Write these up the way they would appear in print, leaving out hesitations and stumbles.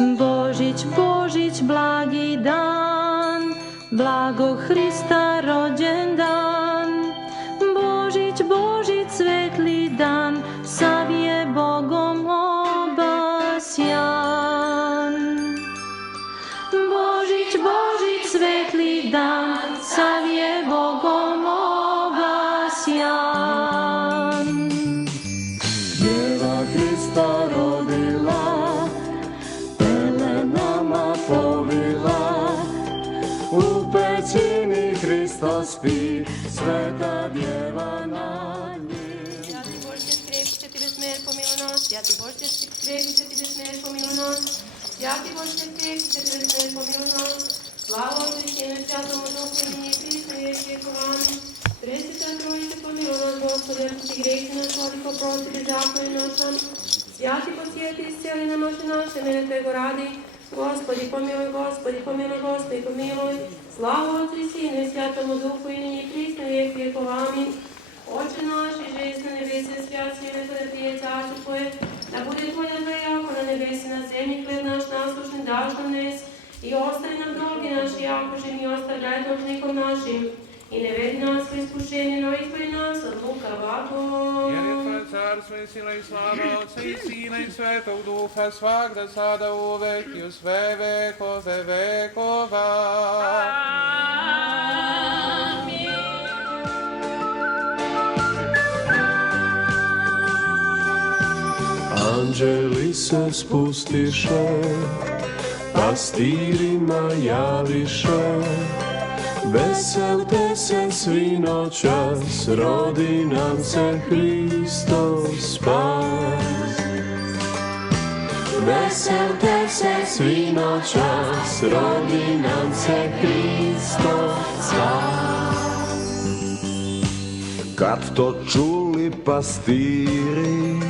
Božić, Božić, blagi dan, blago Hrista rođendan. Božić, Božić, svetli dan, sav je Bogom obasjan. Božić, Božić, svetli dan, sav je Bogom obasjan. Djeva Hrista rodila, pelenama povila, u pećini Hrista spi, sveta djeva nad njim. Святий Боже, скрепче ти безмір помилуй нас, святий Боже, скрепче ти безмір помилуй нас, святий Боже, скрепче ти безмір помилуй нас. Слава Отцю і Сину, Святому Духу, і нині і присно, і віки віков. Пресвята Троїця, помилуй нас, Господи, всі грехи наші, владико, прости, беззаконие наша. Святий посвяти, исцели намажи наши, мене Твоего ради. Господи, помилуй, Господи, помилуй, Господи, помилуй. Слава Отцю і Сину, і Святому Духу, і нині і присно, і віки віков. Амінь. Отче наш, и жесть на небесе, свят имя Твое, придет царство Твое, да будет воля Твоя, яко на небесе, на земле, хлеб наш насущный дашь нам днес, и остави нам долги наши, яко же ми оставляй должником нашим, и не веди нас в искушение, но избави нас от лукавого. Jer je Tvoje carstvo i sila i slava Otca i Sina i Svetog Duha, svagda, sada, uvek i u sve vekove vekova. Anđeli se spustiše, pastirima javiše, veselte se svi noćas, rodi nam se Hristos spas. Veselte se svi noćas, rodi nam se Hristos spas. Kad to čuli pastiri,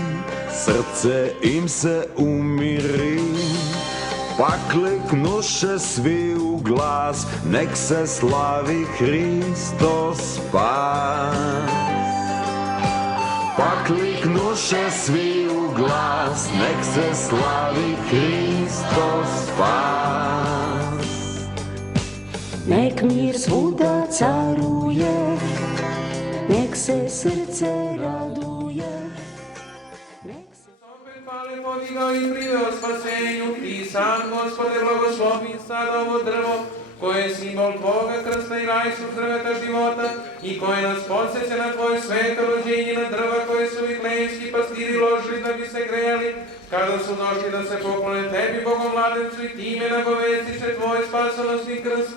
srce im se umiri, pa kliknuše svi u glas, nek se slavi Hristos spas. Pa kliknuše svi u glas, nek se slavi Hristos spas. Nek mir svuda caruje, nek se srce raduje. Opet pale podigao i priveo spasenju, i sam, Gospode, blagoslovi sada ovo drvo, koje je simbol Tvoga krsta i rajskog drveta života, i koje nas podsjeća na Tvoje sveto rođenje, na drva koje su vitlejemski pastiri ložili da bi se grejali, kada su došli da se poklone Tebi, Bogom mladencu, i time nagovestiše Tvoj spasonosni krst.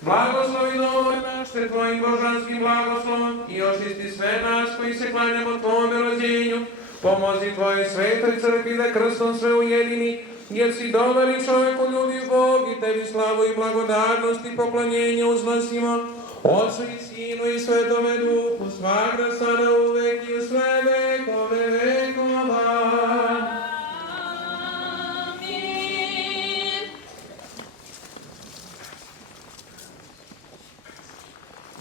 Blagoslovi domove naše Tvojim božanskim blagoslovom i očisti sve nas koji se klanjamo Tvome rođenju. Pomozi Tvojoj svetoj crkvi da krstom sve ujedini, jer si dobar i čoveku ljubiv Bog i Tebi slavu i blagodarnost i poklonjenje uznosimo. Otcu i Sinu i Svetome Duhu, svagda, sada, uvek i u sve vekove vekova.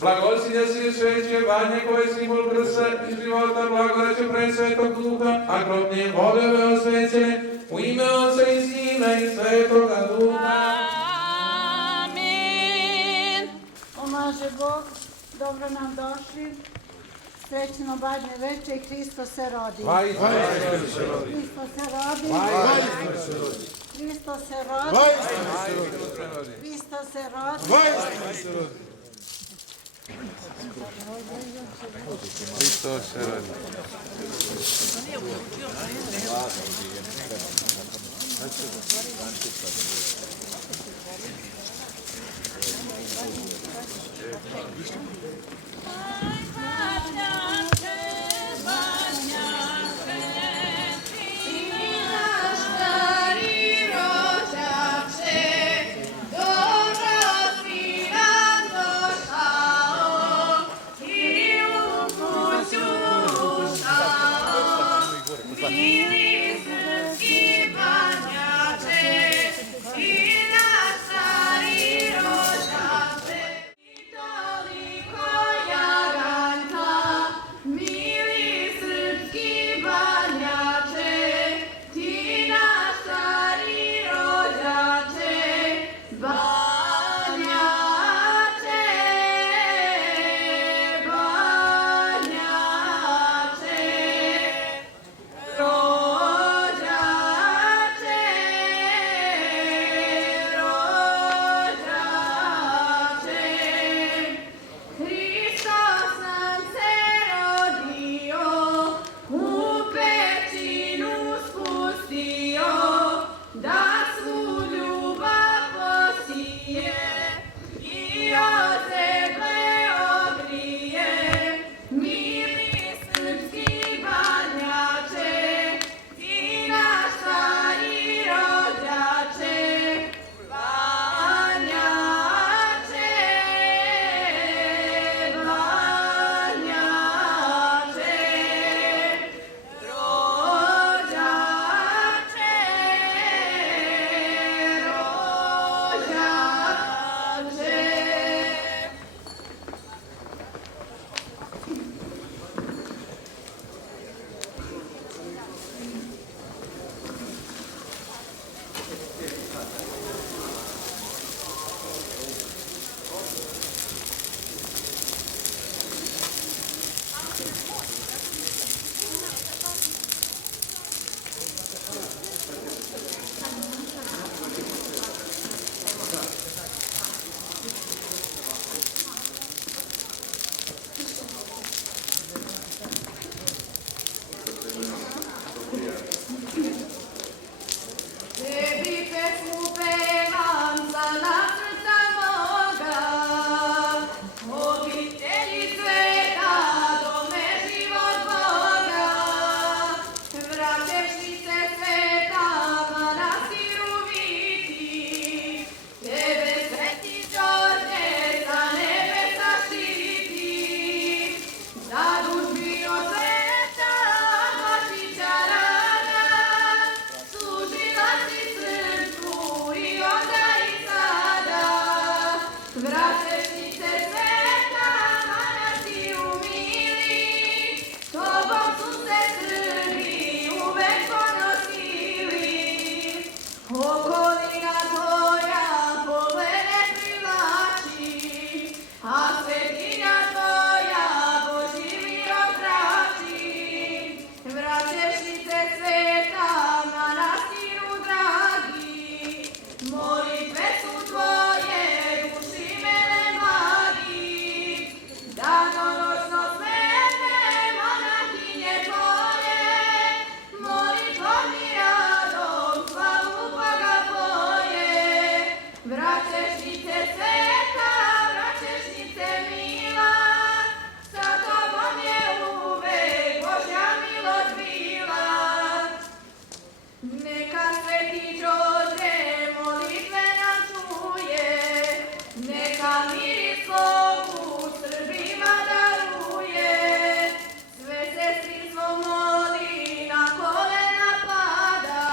Blagosilja se sveće vanje koje je simbol krsta i života, blagodaće presvetog Duha, a kropnije vodove osvećene, u ime Otca i Sina i Svetoga Duha. Amin. Pomaže Bog, dobro nam došli, srećno badnje veče i Hristo se rodi. Hristo se rodi. Hristo se rodi. Hristo se rodi. Hristo se rodi. Hristos se rodi. Toliko ja ga Tebi pesmu pevam za nasrca moga, obitelji sveta, dome život Boga. Vratešnice sveta, manastiru viti, tebe sveti Đorđe sa nebesa štiti. Zadužbio sveta, Matića rada, služila si crkvu i onda i sada. Vratešnice sveta, manastiru mili, tobom su se Srbi uvek ponosili. Okolina tvoja poglede privlači, a svetinja tvoja Božji mir ozrači. Vratešnice sveta, manastiru dragi, molitve su tvoje duši mele mladi. Danonoćno smene monahinje tvoje, molitvom i radom slavu Boga poje. Vratešnice sveta, vratešnice mila, sa tobom je uvek Božja milost bila. Neka sveti Đorđe molitve nam čuje, neka mir i slogu Srbima daruje. Sve sestrinstvo moli, na kolena pada,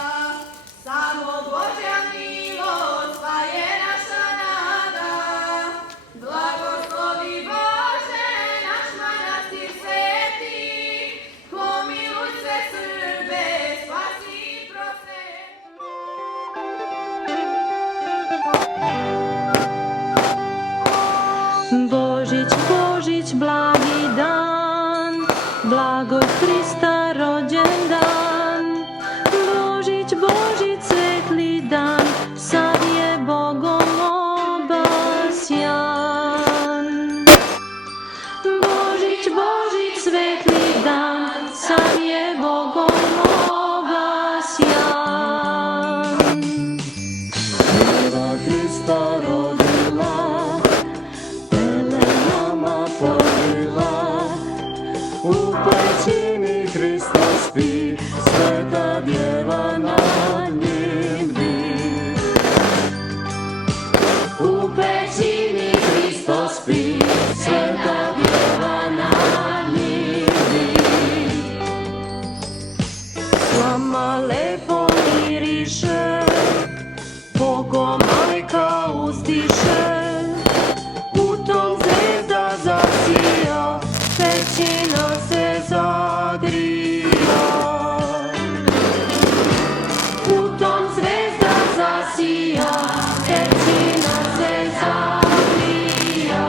samo Božja milost pa je naša nada. Blagoslovi Bože naš manastir sveti, pomiluj sve Srbe, spasi i prosveti. Božić, Božić, blagi dan, blagoj Hrista rođendan. Božić, Božić, svetli dan, sad je Bogom obasjan. Božić, Božić, svetli dan, sad je Bogom obasjan. Djeva Hrista rodila, pelenama pokrila, u pećini Hrista spi, sveta djeva nad njim bdi. U pećini Hrista spi, sveta djeva nad njim bdi. Slama lepo miriše, Bogo majka uzdiše, U tom zvezda zasija, pećina se zagrija. u tom zvezda zasija, pećina se zagrija.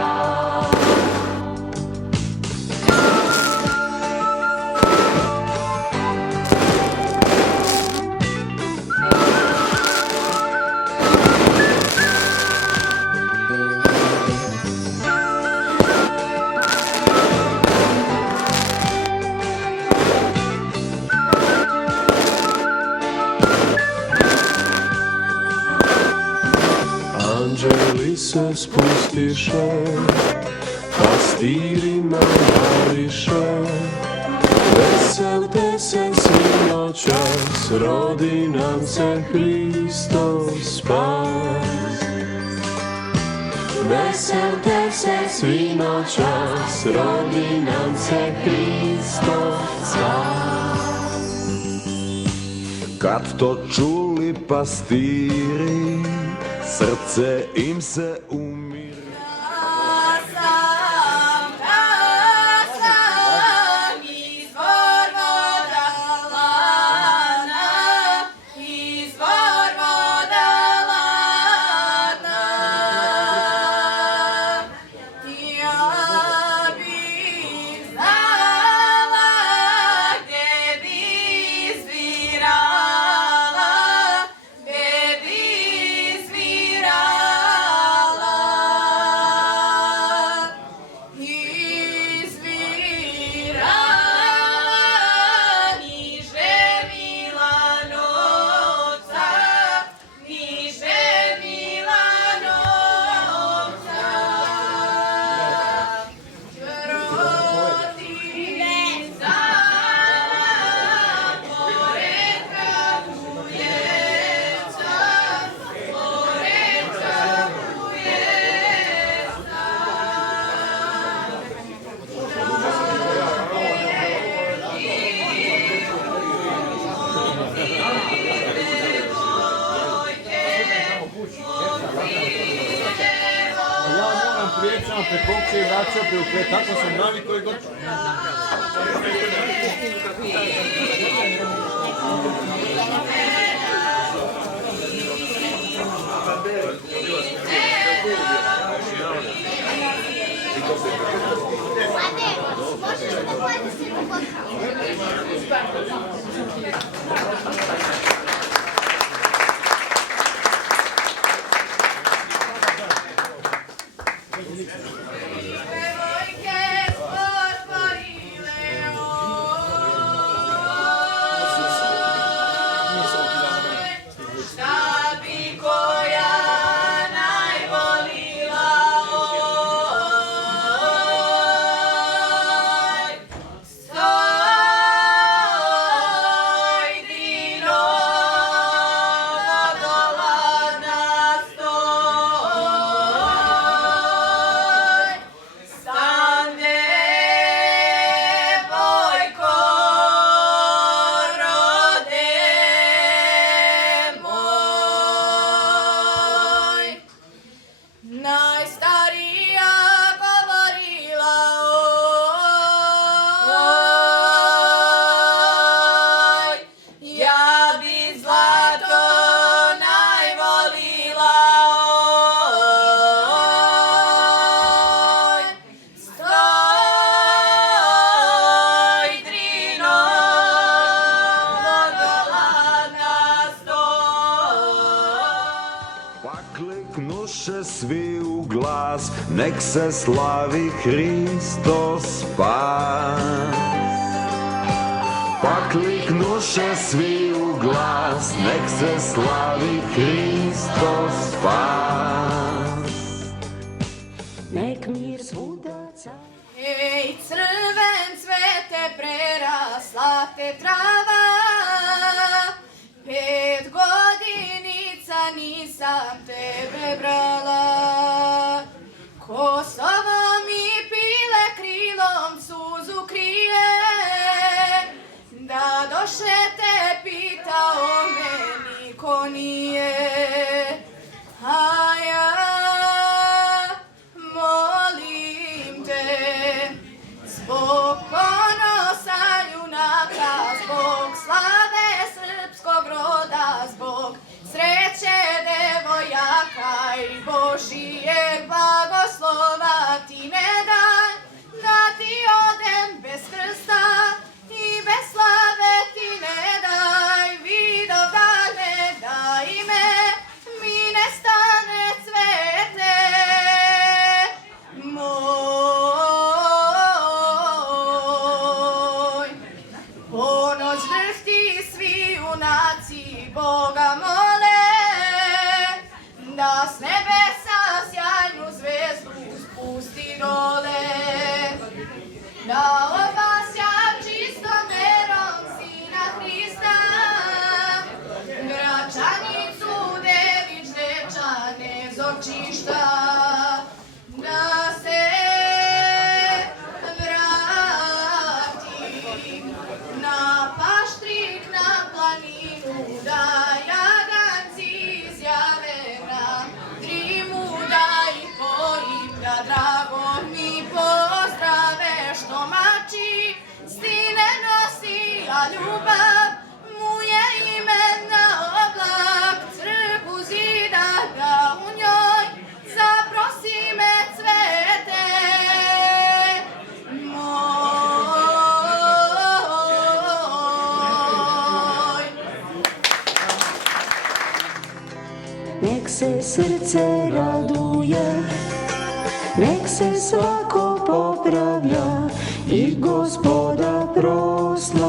Anđeli se spustiše, pastirima jariše, veselte se svi noćas, rodi nam se Hristos spas. Veselte se svi noćas, rodi nam se Hristos spas. Kad to čuli pastiri, srce im se umiri. Izvor voda ladna, izvor voda ladna. Ja bih znala se vraća preuklet, tako sam navikao i gotovo. Možeš pogledati se na Kliknuše svi u glas, nek se slavi Hristos spas. Pa kliknuše svi u glas, nek se slavi Hristos spas. Nek mir svuda car. Ej, crven cvete, prerasla te trava, 5 godinica nisam tebe brala. Kosovo mi pile krilom suzu krije, da došle te pitao me niko nije. A ja molim te, zbog ponosa junaka, zbog slave srpskog roda, zbog sreće devojaka i Božijeg blagoslova, ti ne daj da ti odem bez krsta i bez slave, ti ne daj Vidovdane da ime mi nestane cvete moj. Ponoć drhti svi junaci Boga mole, da s nebesa sjajnu zvezdu spusti dole, da obasja čistom verom Sina Hrista, Gračanicu Dević Dečane Zorčišta, da se vratim na Paštrik, na planinu, da jaganci izjave na Drimu, da ih pojim, da drago mi pozdrave, što mači stine nosi, a ljubav mu je ime na oblak, crkvu zida da u njoj zaprosi me cvete moj. Nek se srce raduje, nek se svako popravlja i Gospoda proslavlja.